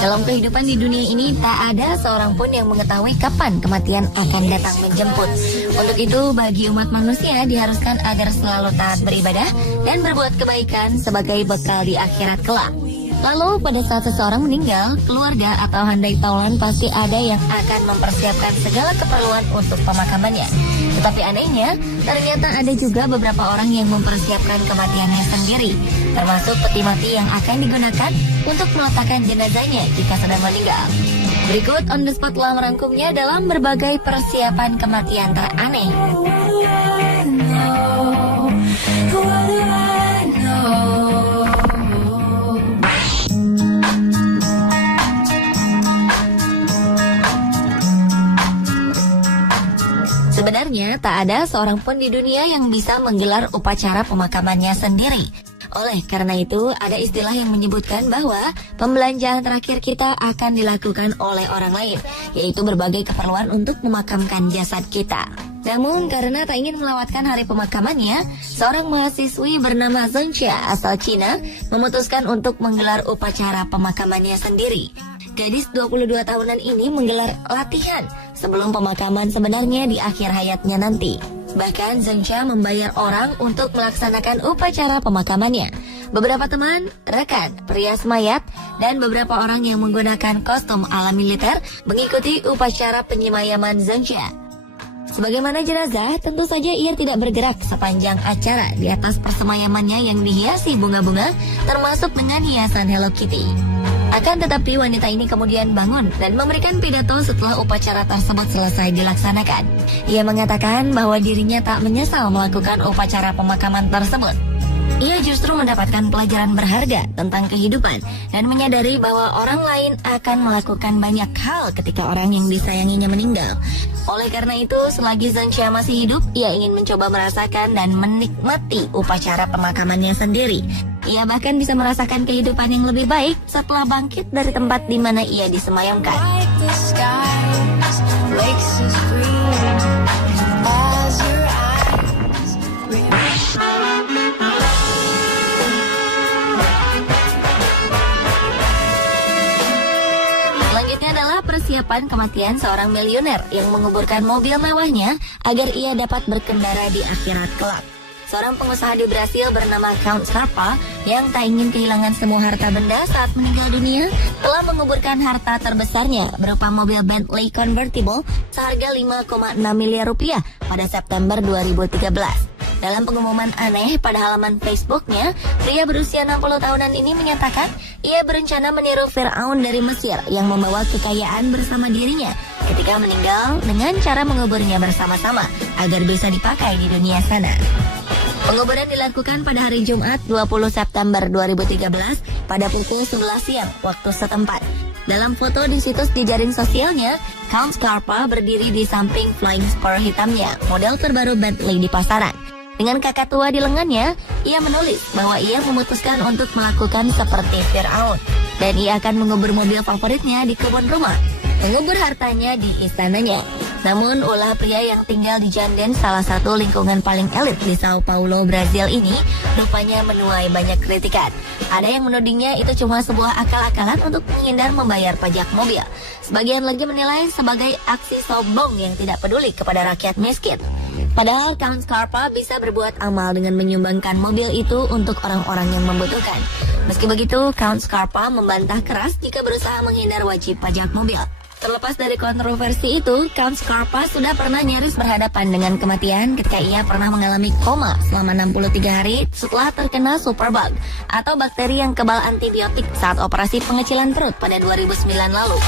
Dalam kehidupan di dunia ini, tak ada seorang pun yang mengetahui kapan kematian akan datang menjemput. Untuk itu, bagi umat manusia diharuskan agar selalu taat beribadah dan berbuat kebaikan sebagai bekal di akhirat kelak. Lalu pada saat seseorang meninggal, keluarga atau handai taulan pasti ada yang akan mempersiapkan segala keperluan untuk pemakamannya. Tetapi anehnya, ternyata ada juga beberapa orang yang mempersiapkan kematiannya sendiri, termasuk peti mati yang akan digunakan untuk meletakkan jenazahnya jika sudah meninggal. Berikut On The Spot telah merangkumnya dalam berbagai persiapan kematian teraneh. Sebenarnya tak ada seorang pun di dunia yang bisa menggelar upacara pemakamannya sendiri. Oleh karena itu, ada istilah yang menyebutkan bahwa pembelanjaan terakhir kita akan dilakukan oleh orang lain, yaitu berbagai keperluan untuk memakamkan jasad kita. Namun karena tak ingin melewatkan hari pemakamannya, seorang mahasiswi bernama Zheng Xia asal Cina memutuskan untuk menggelar upacara pemakamannya sendiri. Gadis 22 tahunan ini menggelar latihan sebelum pemakaman sebenarnya di akhir hayatnya nanti. Bahkan Zheng Xia membayar orang untuk melaksanakan upacara pemakamannya. Beberapa teman, rekan, perias mayat, dan beberapa orang yang menggunakan kostum ala militer mengikuti upacara penyemayaman Zheng Xia. Sebagaimana jenazah, tentu saja ia tidak bergerak sepanjang acara di atas persemayamannya yang dihiasi bunga-bunga, termasuk dengan hiasan Hello Kitty. Akan tetapi wanita ini kemudian bangun dan memberikan pidato setelah upacara tersebut selesai dilaksanakan. Ia mengatakan bahwa dirinya tak menyesal melakukan upacara pemakaman tersebut. Ia justru mendapatkan pelajaran berharga tentang kehidupan dan menyadari bahwa orang lain akan melakukan banyak hal ketika orang yang disayanginya meninggal. Oleh karena itu, selagi Zheng Xia masih hidup, ia ingin mencoba merasakan dan menikmati upacara pemakamannya sendiri. Ia bahkan bisa merasakan kehidupan yang lebih baik setelah bangkit dari tempat di mana ia disemayamkan. Selanjutnya adalah persiapan kematian seorang miliuner yang menguburkan mobil mewahnya agar ia dapat berkendara di akhirat kelak. Seorang pengusaha di Brasil bernama Count Scarpa yang tak ingin kehilangan semua harta benda saat meninggal dunia telah menguburkan harta terbesarnya berupa mobil Bentley Convertible seharga 5,6 miliar rupiah pada September 2013. Dalam pengumuman aneh pada halaman Facebooknya, pria berusia 60 tahunan ini menyatakan ia berencana meniru Firaun dari Mesir yang membawa kekayaan bersama dirinya ketika meninggal dengan cara menguburnya bersama-sama agar bisa dipakai di dunia sana. Penguburan dilakukan pada hari Jumat 20 September 2013 pada pukul 11 siang waktu setempat. Dalam foto di situs jejaring sosialnya, Count Scarpa berdiri di samping flying spur hitamnya, model terbaru Bentley di pasaran. Dengan kakak tua di lengannya, ia menulis bahwa ia memutuskan untuk melakukan seperti Firaun dan ia akan mengubur mobil favoritnya di kebun rumah, mengubur hartanya di istananya. Namun ulah pria yang tinggal di Janden, salah satu lingkungan paling elit di Sao Paulo, Brazil ini rupanya menuai banyak kritikan. Ada yang menudingnya itu cuma sebuah akal-akalan untuk menghindar membayar pajak mobil. Sebagian lagi menilai sebagai aksi sombong yang tidak peduli kepada rakyat miskin. Padahal Count Scarpa bisa berbuat amal dengan menyumbangkan mobil itu untuk orang-orang yang membutuhkan. Meski begitu, Count Scarpa membantah keras jika berusaha menghindar wajib pajak mobil. Terlepas dari kontroversi itu, Count Scarpa sudah pernah nyaris berhadapan dengan kematian ketika ia pernah mengalami koma selama 63 hari setelah terkena superbug atau bakteri yang kebal antibiotik saat operasi pengecilan perut pada 2009 lalu.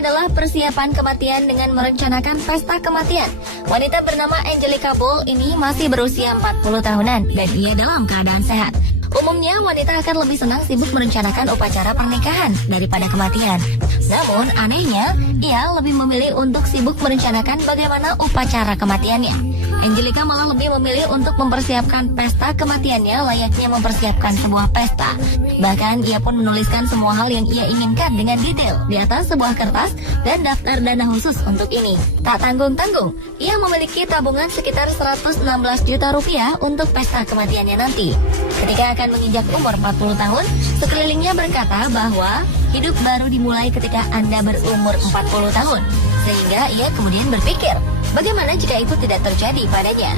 Adalah persiapan kematian dengan merencanakan pesta kematian. Wanita bernama Angelica Bull ini masih berusia 40 tahunan dan ia dalam keadaan sehat. Umumnya wanita akan lebih senang sibuk merencanakan upacara pernikahan daripada kematian. Namun anehnya, ia lebih memilih untuk sibuk merencanakan bagaimana upacara kematiannya. Angelica malah lebih memilih untuk mempersiapkan pesta kematiannya layaknya mempersiapkan sebuah pesta. Bahkan ia pun menuliskan semua hal yang ia inginkan dengan detail di atas sebuah kertas dan daftar dana khusus untuk ini. Tak tanggung-tanggung, ia memiliki tabungan sekitar 116 juta rupiah untuk pesta kematiannya nanti. Ketika akan menginjak umur 40 tahun, sekelilingnya berkata bahwa hidup baru dimulai ketika Anda berumur 40 tahun. Sehingga ia kemudian berpikir, bagaimana jika itu tidak terjadi padanya?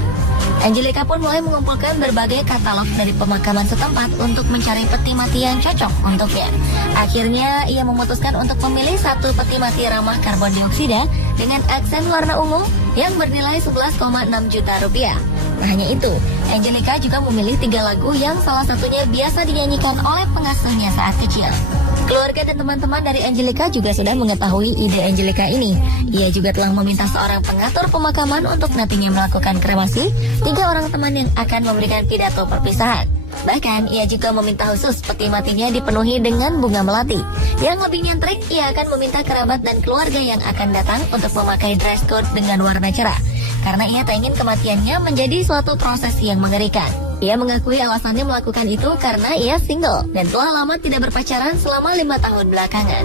Angelica pun mulai mengumpulkan berbagai katalog dari pemakaman setempat untuk mencari peti mati yang cocok untuknya. Akhirnya, ia memutuskan untuk memilih satu peti mati ramah karbon dioksida dengan aksen warna ungu yang bernilai 11,6 juta rupiah. Tak hanya itu, Angelica juga memilih 3 lagu yang salah satunya biasa dinyanyikan oleh pengasuhnya saat kecil. Keluarga dan teman-teman dari Angelica juga sudah mengetahui ide Angelica ini. Ia juga telah meminta seorang pengatur pemakaman untuk nantinya melakukan kremasi 3 orang teman yang akan memberikan pidato perpisahan. Bahkan, ia juga meminta khusus peti matinya dipenuhi dengan bunga melati. Yang lebih nyentrik, ia akan meminta kerabat dan keluarga yang akan datang untuk memakai dress code dengan warna cerah. Karena ia tak ingin kematiannya menjadi suatu proses yang mengerikan. Ia mengakui alasannya melakukan itu karena ia single dan telah lama tidak berpacaran selama 5 tahun belakangan.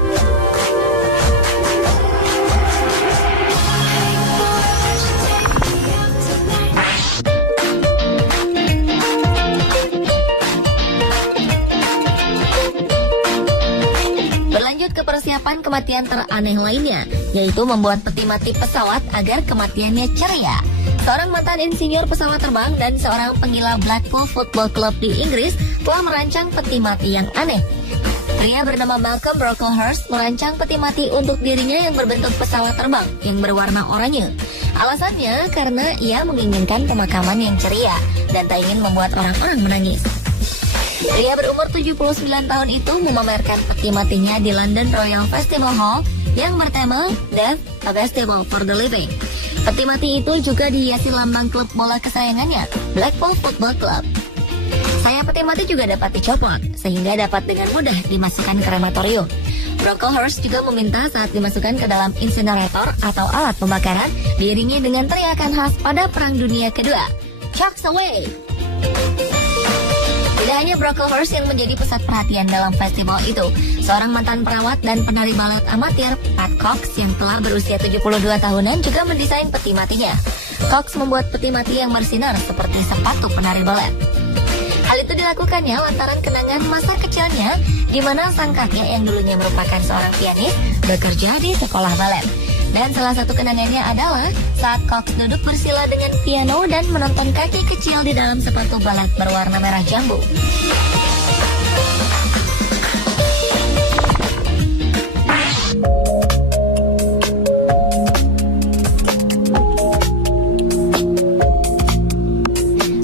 Ke persiapan kematian teraneh lainnya, yaitu membuat peti mati pesawat agar kematiannya ceria. Seorang mantan insinyur pesawat terbang dan seorang penggila Blackpool Football Club di Inggris telah merancang peti mati yang aneh. Pria bernama Malcolm Brocklehurst merancang peti mati untuk dirinya yang berbentuk pesawat terbang yang berwarna oranye. Alasannya karena ia menginginkan pemakaman yang ceria dan tak ingin membuat orang-orang menangis. Pria berumur 79 tahun itu memamerkan peti matinya di London Royal Festival Hall yang bertema Death, a Festival for the Living. Peti mati itu juga dihiasi lambang klub bola kesayangannya, Blackpool Football Club. Sayap peti mati juga dapat dicopot, sehingga dapat dengan mudah dimasukkan ke krematorium. Brocklehurst juga meminta saat dimasukkan ke dalam insinerator atau alat pembakaran, diiringi dengan teriakan khas pada Perang Dunia Kedua, "Chucks away!" Tidak hanya Brocklehurst yang menjadi pusat perhatian dalam festival itu, seorang mantan perawat dan penari balet amatir, Pat Cox, yang telah berusia 72 tahunan juga mendesain peti matinya. Cox membuat peti mati yang bersinar seperti sepatu penari balet. Hal itu dilakukannya lantaran kenangan masa kecilnya, di mana sang kakek yang dulunya merupakan seorang pianis bekerja di sekolah balet. Dan salah satu kenangannya adalah saat Cox duduk bersila dengan piano dan menonton kaki kecil di dalam sepatu balet berwarna merah jambu.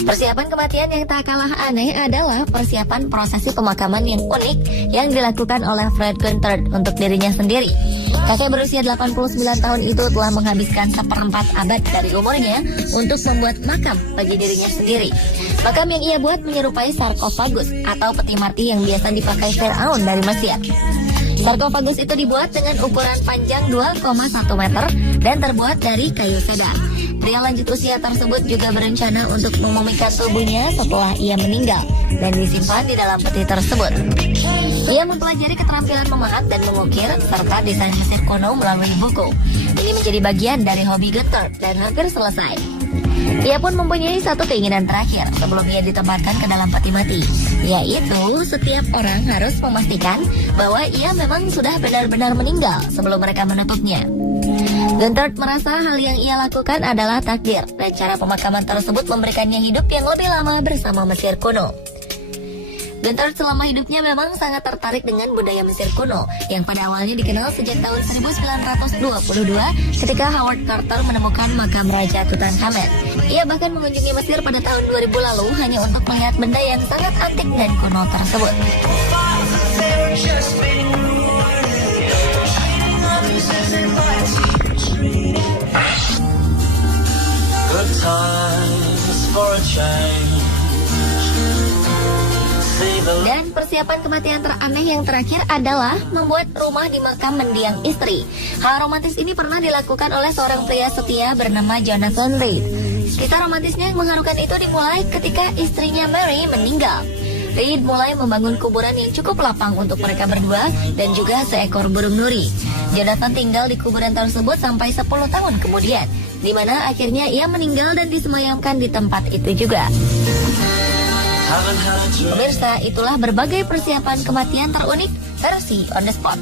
Persiapan kematian yang tak kalah aneh adalah persiapan prosesi pemakaman yang unik yang dilakukan oleh Fred Gunther untuk dirinya sendiri. Kakek berusia 89 tahun itu telah menghabiskan 1/4 abad dari umurnya untuk membuat makam bagi dirinya sendiri. Makam yang ia buat menyerupai sarkofagus atau peti mati yang biasa dipakai Firaun dari Mesir. Sarkofagus itu dibuat dengan ukuran panjang 2,1 meter dan terbuat dari kayu cedar. Pria lanjut usia tersebut juga berencana untuk memumikan tubuhnya setelah ia meninggal dan disimpan di dalam peti tersebut. Ia mempelajari keterampilan memahat dan mengukir serta desain Mesir kuno melalui buku. Ini menjadi bagian dari hobi Gunther dan hampir selesai. Ia pun mempunyai satu keinginan terakhir sebelum ia ditempatkan ke dalam peti mati, yaitu setiap orang harus memastikan bahwa ia memang sudah benar-benar meninggal sebelum mereka menepuknya. Gunther merasa hal yang ia lakukan adalah takdir dan cara pemakaman tersebut memberikannya hidup yang lebih lama bersama Mesir kuno. Gunther selama hidupnya memang sangat tertarik dengan budaya Mesir kuno yang pada awalnya dikenal sejak tahun 1922 ketika Howard Carter menemukan makam Raja Tutankhamen. Ia bahkan mengunjungi Mesir pada tahun 2000 lalu hanya untuk melihat benda yang sangat antik dan kuno tersebut. Good times for a change. Dan persiapan kematian teraneh yang terakhir adalah membuat rumah di makam mendiang istri. Hal romantis ini pernah dilakukan oleh seorang pria setia bernama Jonathan Reed. Kisah romantisnya yang mengharukan itu dimulai ketika istrinya Mary meninggal. Reed mulai membangun kuburan yang cukup lapang untuk mereka berdua dan juga seekor burung nuri. Jonathan tinggal di kuburan tersebut sampai 10 tahun kemudian, di mana akhirnya ia meninggal dan disemayamkan di tempat itu juga. Pemirsa, itulah berbagai persiapan kematian terunik versi On The Spot.